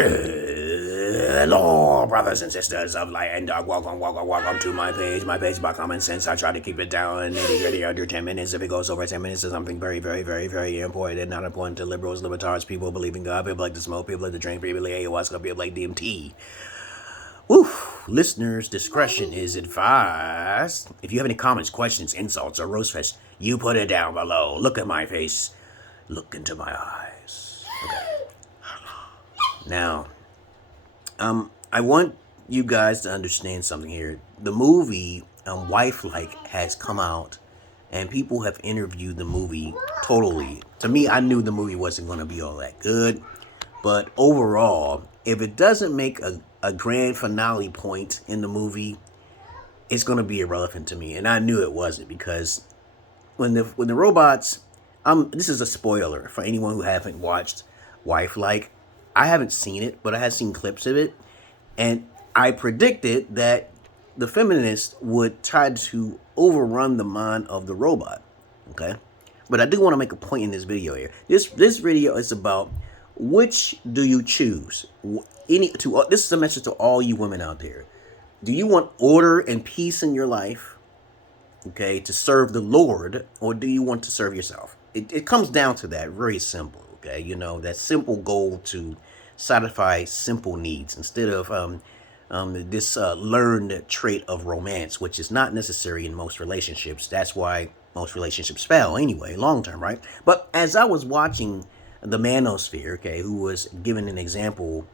Hello, brothers and sisters of light and dark. Welcome to my page. My page about common sense. I try to keep it down nitty-gritty under 10 minutes. If it goes over 10 minutes, it's something very, very, very, very important and not important to liberals, libertarians, people who believe in God, people like to smoke, people like to drink, people like ayahuasca, people like DMT. Woo! Listeners' discretion is advised. If you have any comments, questions, insults, or roast fest, you put it down below. Look at my face. Look into my eyes. Okay. Now, I want you guys to understand something here. The movie Wifelike has come out, and people have interviewed the movie totally. To me, I knew the movie wasn't going to be all that good, but overall, if it doesn't make a grand finale point in the movie, it's going to be irrelevant to me. And I knew it wasn't, because when the robots, this is a spoiler for anyone who haven't watched Wifelike. I haven't seen it, but I have seen clips of it. And I predicted that the feminists would try to overrun the mind of the robot. Okay? But I do want to make a point in this video here. This video is about which do you choose? This is a message to all you women out there. Do you want order and peace in your life? Okay, to serve the Lord, or do you want to serve yourself? It comes down to that. Very simple. Okay, you know, that simple goal to satisfy simple needs instead of this learned trait of romance, which is not necessary in most relationships. That's why most relationships fail anyway, long term, right? But as I was watching the Manosphere, okay, who was given an example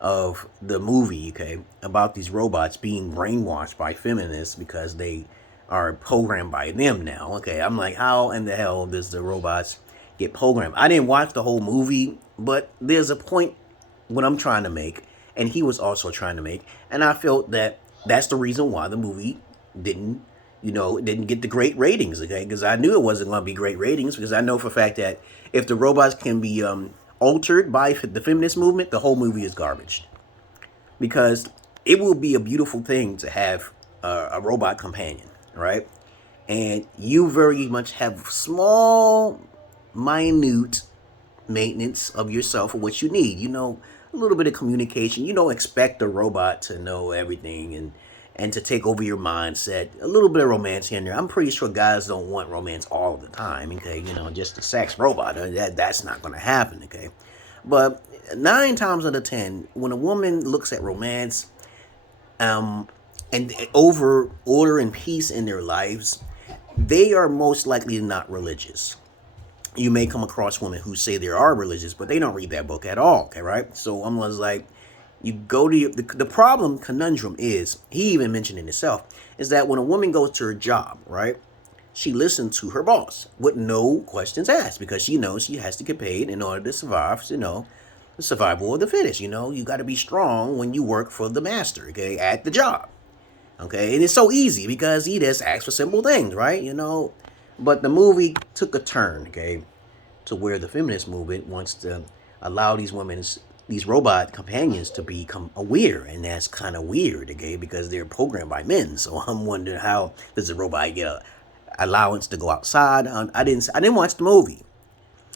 of the movie, okay, about these robots being brainwashed by feminists because they are programmed by them now. Okay, I'm like, how in the hell does the robots get programmed? I didn't watch the whole movie, but there's a point what I'm trying to make, and he was also trying to make, and I felt that that's the reason why the movie didn't get the great ratings, okay? Because I knew it wasn't going to be great ratings, because I know for a fact that if the robots can be altered by the feminist movement, the whole movie is garbage. Because it will be a beautiful thing to have a robot companion, right? And you very much have small, minute maintenance of yourself for what you need. You know, a little bit of communication. You don't expect a robot to know everything and to take over your mindset. A little bit of romance here and there. I'm pretty sure guys don't want romance all the time, okay? You know, just a sex robot. That's not going to happen, okay? But 9 times out of 10, when a woman looks at romance and over order and peace in their lives, they are most likely not religious. You may come across women who say they are religious, but they don't read that book at all, okay, right? So I'm like, you go to the problem, conundrum is, he even mentioned it himself, is that when a woman goes to her job, right, she listens to her boss with no questions asked, because she knows she has to get paid in order to survive, you know, the survival of the fittest. You know, you got to be strong when you work for the master, okay, at the job, okay? And it's so easy because he just asks for simple things, right, you know? But the movie took a turn, okay, to where the feminist movement wants to allow these robot companions to become aware, and that's kind of weird, okay, because they're programmed by men. So I'm wondering, how does the robot get a allowance to go outside? I didn't watch the movie,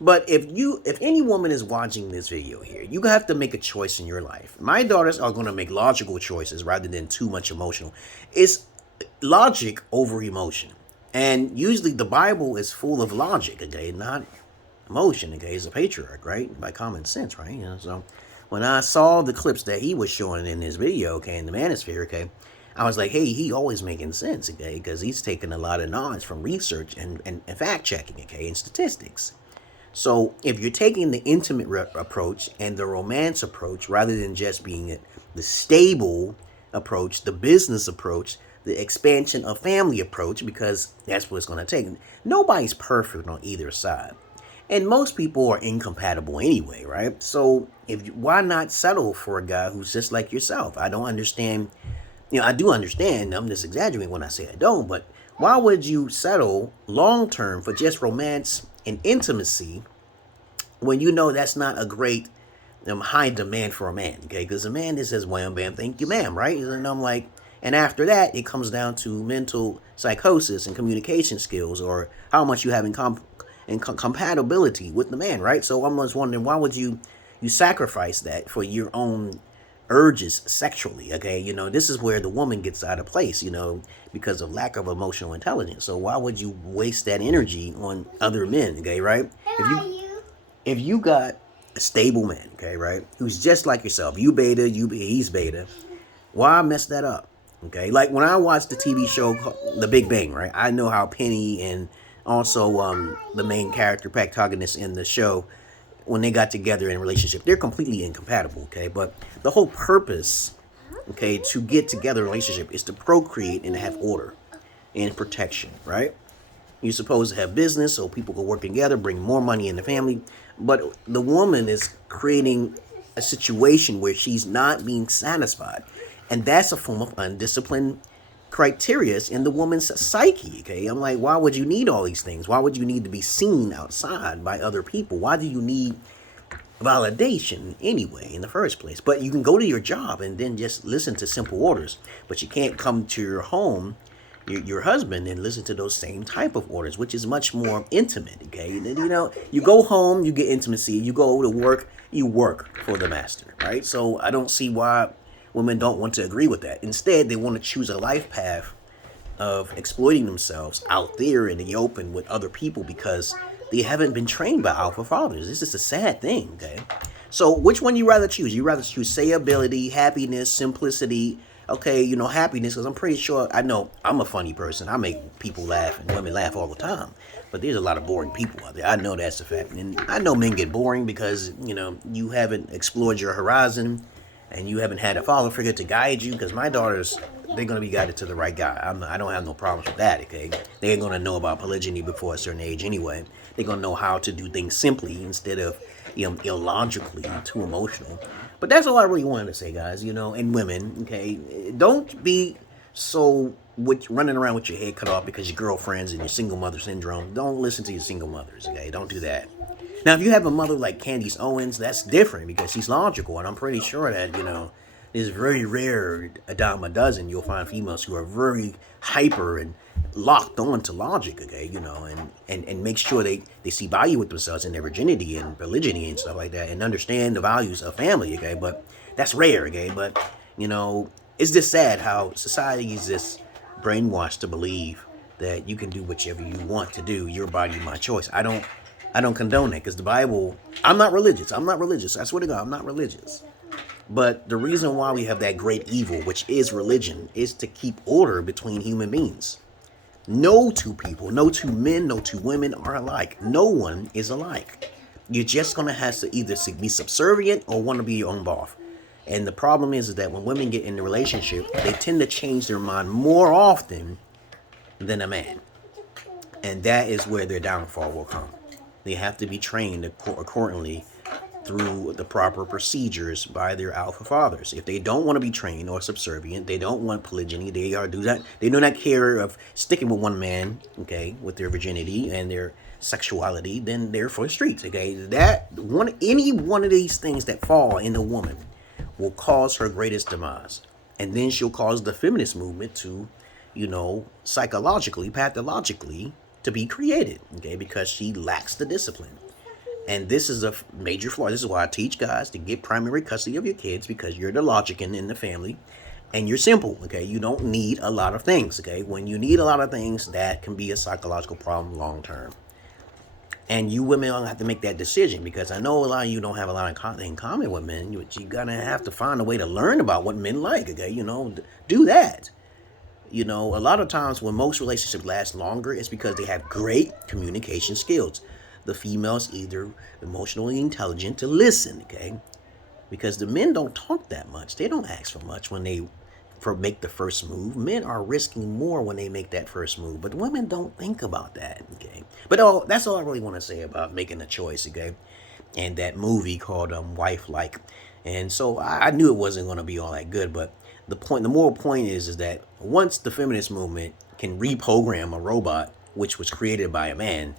but if any woman is watching this video here, you have to make a choice in your life. My daughters are going to make logical choices rather than too much emotional. It's logic over emotion. And usually the Bible is full of logic, okay, not emotion, okay? It's a patriarch, right? By common sense, right? You know, so when I saw the clips that he was showing in his video, okay, in the Manosphere, okay, I was like, hey, he always making sense, okay, because he's taking a lot of knowledge from research and fact checking, okay, and statistics. So if you're taking the intimate approach and the romance approach, rather than just being the stable approach, the business approach, the expansion of family approach, because that's what it's going to take. Nobody's perfect on either side. And most people are incompatible anyway, right? So why not settle for a guy who's just like yourself? I don't understand. You know, I do understand. I'm just exaggerating when I say I don't. But why would you settle long term for just romance and intimacy when you know that's not a great high demand for a man? Okay, because a man just says wham bam, thank you ma'am, right? And I'm like, and after that, it comes down to mental psychosis and communication skills, or how much you have in compatibility with the man, right? So I'm just wondering, why would you You sacrifice that for your own urges sexually, okay? This is where the woman gets out of place, because of lack of emotional intelligence. So why would you waste that energy on other men, okay, right? If you got a stable man, okay, right, who's just like yourself, you beta, he's beta, why mess that up? Okay, like when I watched the TV show The Big Bang, right, I know how Penny and also the main character protagonist in the show, when they got together in a relationship, they're completely incompatible, okay? But the whole purpose, okay, to get together in a relationship is to procreate and have order and protection, right? You're supposed to have business so people can work together, bring more money in the family. But the woman is creating a situation where she's not being satisfied. And that's a form of undisciplined criteria in the woman's psyche, okay? I'm like, why would you need all these things? Why would you need to be seen outside by other people? Why do you need validation anyway in the first place? But you can go to your job and then just listen to simple orders. But you can't come to your home, your husband, and listen to those same type of orders, which is much more intimate, okay? You go home, you get intimacy. You go to work, you work for the master, right? So I don't see why women don't want to agree with that. Instead, they want to choose a life path of exploiting themselves out there in the open with other people because they haven't been trained by alpha fathers. This is a sad thing, okay? So which one you rather choose? You rather choose sayability, happiness, simplicity, okay, happiness, because I'm pretty sure, I know I'm a funny person. I make people laugh and women laugh all the time. But there's a lot of boring people out there. I know that's a fact. And I know men get boring because, you haven't explored your horizon and you haven't had a father figure to guide you, because my daughters, they're going to be guided to the right guy. I don't have no problems with that, okay? They're going to know about polygyny before a certain age anyway. They're going to know how to do things simply instead of, illogically, too emotional. But that's all I really wanted to say, guys, and women, okay? Don't be so running around with your head cut off because your girlfriends and your single mother syndrome. Don't listen to your single mothers, okay? Don't do that. Now, if you have a mother like Candace Owens, that's different because she's logical, and I'm pretty sure that, it's very rare, a dime a dozen, you'll find females who are very hyper and locked on to logic, okay, and make sure they see value with themselves in their virginity and polygyny and stuff like that, and understand the values of family, okay, but that's rare, okay, but, it's just sad how society is just brainwashed to believe that you can do whichever you want to do, your body, my choice. I don't condone that, because the Bible, I'm not religious, I swear to God, I'm not religious. But the reason why we have that great evil, which is religion, is to keep order between human beings. No two people, no two men, no two women are alike. No one is alike. You're just going to have to either be subservient or want to be your own boss. And the problem is that when women get in a relationship, they tend to change their mind more often than a man. And that is where their downfall will come. They have to be trained accordingly through the proper procedures by their alpha fathers. If they don't want to be trained or subservient, they don't want polygyny, they do not care of sticking with one man, okay, with their virginity and their sexuality, then they're for the streets, okay. Any one of these things that fall in a woman will cause her greatest demise. And then she'll cause the feminist movement to, psychologically, pathologically, to be created, okay, because she lacks the discipline. And this is a major flaw. This is why I teach guys to get primary custody of your kids, because you're the logician in the family and you're simple, okay? You don't need a lot of things, okay? When you need a lot of things, that can be a psychological problem long term. And you women don't have to make that decision, because I know a lot of you don't have a lot in common with men. You're going to have to find a way to learn about what men like, okay? Do that. A lot of times when most relationships last longer, it's because they have great communication skills. The female's either emotionally intelligent to listen, okay? Because the men don't talk that much. They don't ask for much when they make the first move. Men are risking more when they make that first move, but women don't think about that, okay? But that's all I really want to say about making a choice, okay? And that movie called Wifelike. And so I knew it wasn't going to be all that good, but the moral point is that once the feminist movement can reprogram a robot, which was created by a man,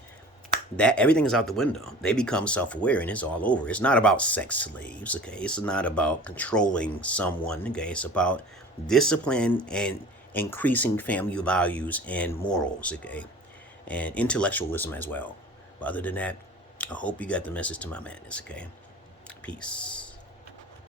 that everything is out the window. They become self-aware and it's all over. It's not about sex slaves, okay? It's not about controlling someone, okay? It's about discipline and increasing family values and morals, okay? And intellectualism as well. But other than that, I hope you got the message to my madness, okay? Peace.